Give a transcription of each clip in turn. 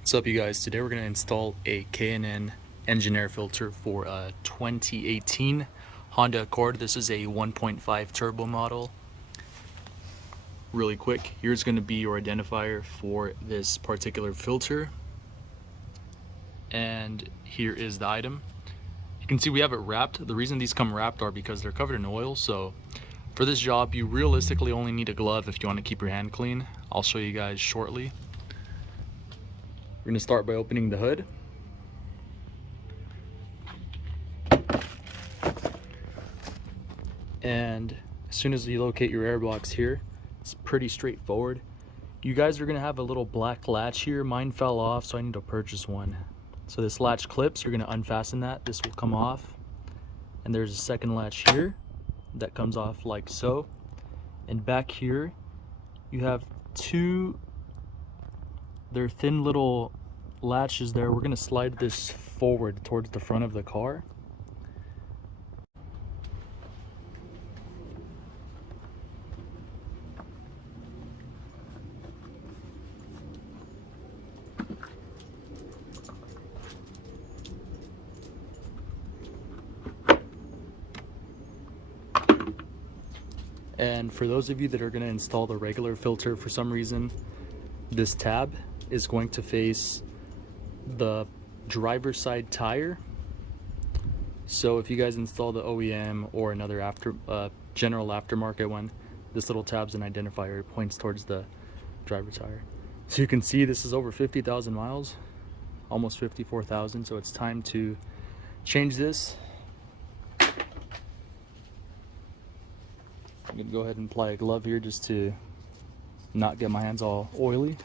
What's up, you guys? Today we're going to install a K&N engine air filter for a 2018 Honda Accord. This is a 1.5 turbo model. Really quick, here's going to be your identifier for this particular filter. And here is the item. You can see we have it wrapped. The reason these come wrapped are because they're covered in oil. So for this job, you realistically only need a glove if you want to keep your hand clean. I'll show you guys shortly. We're going to start by opening the hood. And as soon as you locate your air box here, it's pretty straightforward. You guys are going to have a little black latch here. Mine fell off, so I need to purchase one. So this latch clips, you're going to unfasten that. This will come off. And there's a second latch here that comes off like so. And back here, you have two, they're thin little latches there. We're going to slide this forward towards the front of the car. And for those of you that are going to install the regular filter, for some reason this tab is going to face the driver's side tire. So if you guys install the OEM or another general aftermarket one, this little tab's an identifier. It points towards the driver tire. So you can see this is over 50,000 miles, almost 54,000. So it's time to change this. I'm gonna go ahead and apply a glove here just to not get my hands all oily.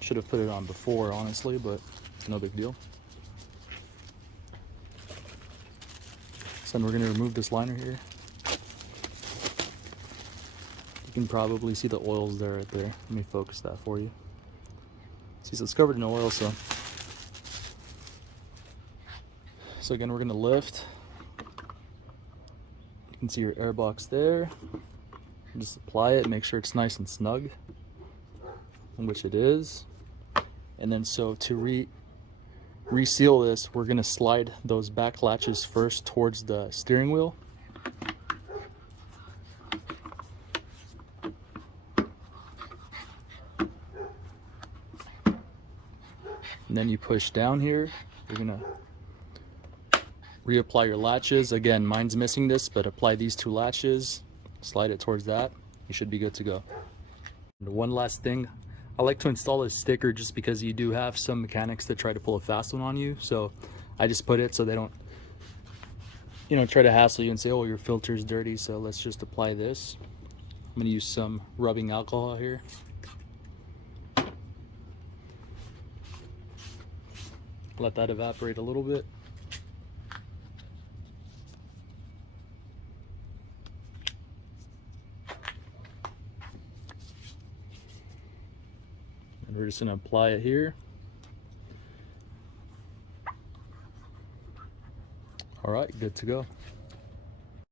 Should have put it on before, honestly, but no big deal. So then we're gonna remove this liner here. You can probably see the oils there right there. Let me focus that for you. See, so it's covered in oil, so again, we're gonna lift. You can see your air box there. Just apply it, make sure it's nice and snug, which it is. And then so to reseal this, we're gonna slide those back latches first towards the steering wheel. And then you push down here. You're gonna reapply your latches. Again, mine's missing this, but apply these two latches, slide it towards that. You should be good to go. And one last thing, I like to install a sticker just because you do have some mechanics that try to pull a fast one on you. So I just put it so they don't, try to hassle you and say, oh, your filter's dirty. So let's just apply this. I'm gonna use some rubbing alcohol here. Let that evaporate a little bit. And we're just gonna apply it here. All right, good to go.